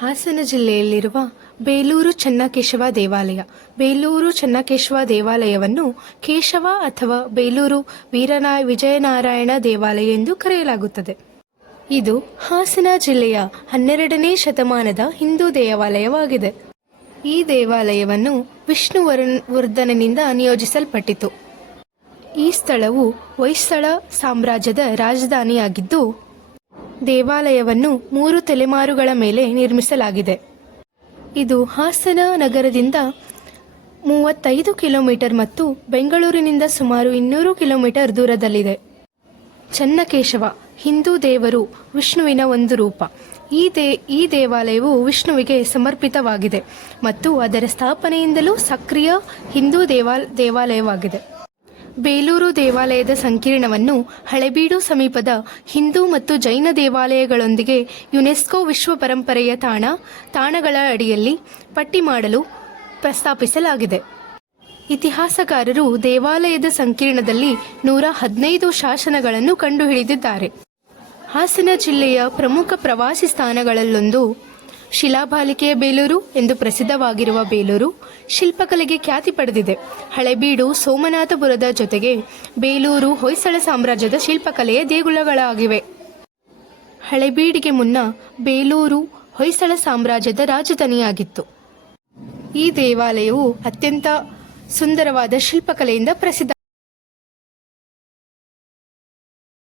ಹಾಸನ ಜಿಲ್ಲೆಯಲ್ಲಿರುವ ಬೇಲೂರು ಚೆನ್ನಕೇಶವ ದೇವಾಲಯ. ಬೇಲೂರು ಚೆನ್ನಕೇಶವ ದೇವಾಲಯವನ್ನು ಕೇಶವ ಅಥವಾ ಬೇಲೂರು ವಿಜಯನಾರಾಯಣ ದೇವಾಲಯ ಎಂದು ಕರೆಯಲಾಗುತ್ತದೆ. ಇದು ಹಾಸನ ಜಿಲ್ಲೆಯ 12ನೇ ಶತಮಾನದ ಹಿಂದೂ ದೇವಾಲಯವಾಗಿದೆ. ಈ ದೇವಾಲಯವನ್ನು ವಿಷ್ಣುವರ್ಧನನಿಂದ ನಿಯೋಜಿಸಲ್ಪಟ್ಟಿತು. ಈ ಸ್ಥಳವು ಹೊಯ್ಸಳ ಸಾಮ್ರಾಜ್ಯದ ರಾಜಧಾನಿಯಾಗಿದ್ದು, ದೇವಾಲಯವನ್ನು 3 ತಲೆಮಾರುಗಳ ಮೇಲೆ ನಿರ್ಮಿಸಲಾಗಿದೆ. ಇದು ಹಾಸನ ನಗರದಿಂದ 35 ಕಿಲೋಮೀಟರ್ ಮತ್ತು ಬೆಂಗಳೂರಿನಿಂದ ಸುಮಾರು 200 ಕಿಲೋಮೀಟರ್ ದೂರದಲ್ಲಿದೆ. ಚೆನ್ನಕೇಶವ ಹಿಂದೂ ದೇವರು ವಿಷ್ಣುವಿನ ಒಂದು ರೂಪ. ಈ ದೇವಾಲಯವು ವಿಷ್ಣುವಿಗೆ ಸಮರ್ಪಿತವಾಗಿದೆ ಮತ್ತು ಅದರ ಸ್ಥಾಪನೆಯಿಂದಲೂ ಸಕ್ರಿಯ ಹಿಂದೂ ದೇವಾಲಯವಾಗಿದೆ. ಬೇಲೂರು ದೇವಾಲಯದ ಸಂಕೀರ್ಣವನ್ನು ಹಳೆಬೀಡು ಸಮೀಪದ ಹಿಂದೂ ಮತ್ತು ಜೈನ ದೇವಾಲಯಗಳೊಂದಿಗೆ ಯುನೆಸ್ಕೋ ವಿಶ್ವ ಪರಂಪರೆಯ ತಾಣಗಳ ಅಡಿಯಲ್ಲಿ ಪಟ್ಟಿ ಮಾಡಲು ಪ್ರಸ್ತಾಪಿಸಲಾಗಿದೆ. ಇತಿಹಾಸಕಾರರು ದೇವಾಲಯದ ಸಂಕೀರ್ಣದಲ್ಲಿ 115 ಶಾಸನಗಳನ್ನು ಕಂಡುಹಿಡಿದಿದ್ದಾರೆ. ಹಾಸನ ಜಿಲ್ಲೆಯ ಪ್ರಮುಖ ಪ್ರವಾಸಿ ಸ್ಥಾನಗಳಲ್ಲೊಂದು ಶಿಲಾಬಾಲಿಕೆಯ ಬೇಲೂರು ಎಂದು ಪ್ರಸಿದ್ಧವಾಗಿರುವ ಬೇಲೂರು ಶಿಲ್ಪಕಲೆಗೆ ಖ್ಯಾತಿ ಪಡೆದಿದೆ. ಹಳೆಬೀಡು, ಸೋಮನಾಥಪುರದ ಜೊತೆಗೆ ಬೇಲೂರು ಹೊಯ್ಸಳ ಸಾಮ್ರಾಜ್ಯದ ಶಿಲ್ಪಕಲೆಯ ದೇಗುಲಗಳಾಗಿವೆ. ಹಳೆಬೀಡಿಗೆ ಮುನ್ನ ಬೇಲೂರು ಹೊಯ್ಸಳ ಸಾಮ್ರಾಜ್ಯದ ರಾಜಧಾನಿಯಾಗಿತ್ತು. ಈ ದೇವಾಲಯವು ಅತ್ಯಂತ ಸುಂದರವಾದ ಶಿಲ್ಪಕಲೆಯಿಂದ ಪ್ರಸಿದ್ಧ.